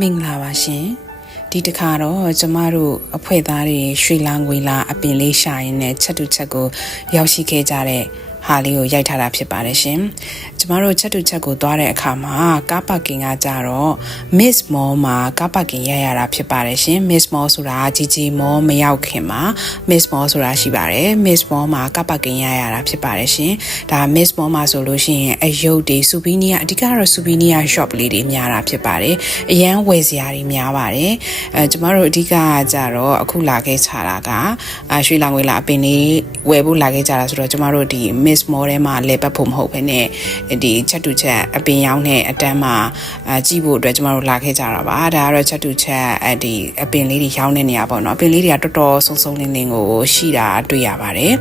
မင်္ဂလာပါရှင်ဒီတစ်ခါတော့ကျမတို့အဖွဲ့သားတွေရွှေလာငွေလာအပင်လေးရှာရင်းနဲ့ချက်တူချက်ကိုရောက်ရှိခဲ့ကြတဲ့ဟာလေးကိုရိုက်ထားတာဖြစ်ပါတယ်ရှင်ကျမတို့ချက်တူချက်ကိုသွားတဲ့အခါမှာကားပါကင်ကကြတော့ Miss Mall မှာကားပါကင်ရတာဖြစ်ပါတယ်ရှင် Miss Mall ဆိုတာGG Mall မရောက်ခင်မှာ Miss Mall ဆိုတာရှိပါတယ် Miss Mall မှာကားပါကင်ရတာဖြစ်ပါတယ်ရှင်ဒါ Miss Mall မှာဆိုလို့ရှိရင်အယုတ်တွေ souvenir အဓိကတော့ souvenir shop လေးတွေများတာဖြစ်ပါတယ်အရန်ဝယ်စရာတွေများပါတယ်ကျမတို့အဓိကကြတော့အခုလာခဲ့ချတာကရွှေလာငွေလာအပင်လေးဝယ်ဖို့လာခဲ့ကြတာဆိုတော့ကျမတို့ဒီ Miss Mall ထဲမှာလဲပတ်ဖို့မဟုတ်ဘဲနဲ့ဒီချက်တူချက်အပင်ရောင်းတဲ့အတန်းမှာကြည့်ဖို့အတွက်ကျမတို့လာခဲ့ကြတာပါဒါကတော့ချက်တူချက်ဒီအပင်လေးတွေရောင်းတဲ့နေရာပေါ့နော်အပင်လေးတွေကတော်တော်ဆုံဆုံလင်းလင်းကိုရှိတာတွေ့ရပါတယ်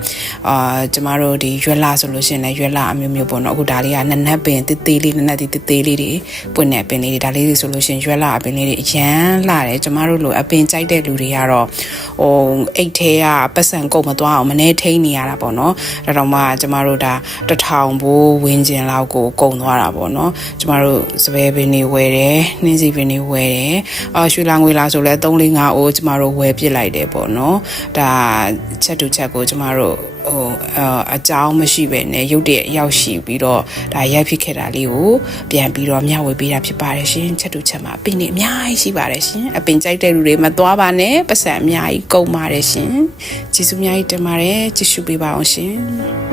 ကျမတို့ဒီရွက်လာဆိုလို့ရှိရင်လည်းရွက်လာအမျိုးမျိုးပေါ့နော်အခုဒါလေးကနနက်ပင်တေးသေးလေးနနက်တေးသေးလေးတွေပွင့်တဲ့အပင်လေးတွေဒါလေးတွေဆိုလို့ရှိရင်ရွက်လာအပင်လေးတွေအရန်လာတယ်ကျမတို့လိုအပင်ကြိုက်တဲ့လူတွေကတော့အိတ်ထဲကပတ်စံကုန်မသွားအောင်မနေထိန်နေရတာပေါ့နော်ဒါတော့မှကျမတို့ဒါ1000ဘိုးဝင်းကျင်လောက်ကိုကုန်သွားတာပေါ့နော်ကျမတို့စပယ်ပင်တွေဝယ်တယ်နှင်းစီပင်တွေဝယ်တယ်ရွှေလာငွေလာဆိုလဲ3-5အိုးကျမတို့ဝယ်ပစ်လိုက်တယ်ပေါ့နော်ဒါချက်တူချက်ကိုကျမတို့အကြောင်းမရှိပဲနဲ့ရုပ်တရက်ရောက်ရှိပြီးတော့ဒါရိုက်ဖြစ်ခဲ့တာလေးကိုပြန်ပြီးတော့မျှဝေပေးတာဖြစ်ပါတယ်ရှင်ချက်တူချက်မှာအပင်တွေအများကြီးရှိပါတယ်ရှင်အပင်ကြိုက်တဲ့လူတွေမသွားပါနဲ့ပတ်စံအများကြီးကုန်ပါတယ်ရှင်ကျေးဇူးအများကြီးတင်ပါတယ်ကြည့်ရှုပေးပါအောင်ရှင်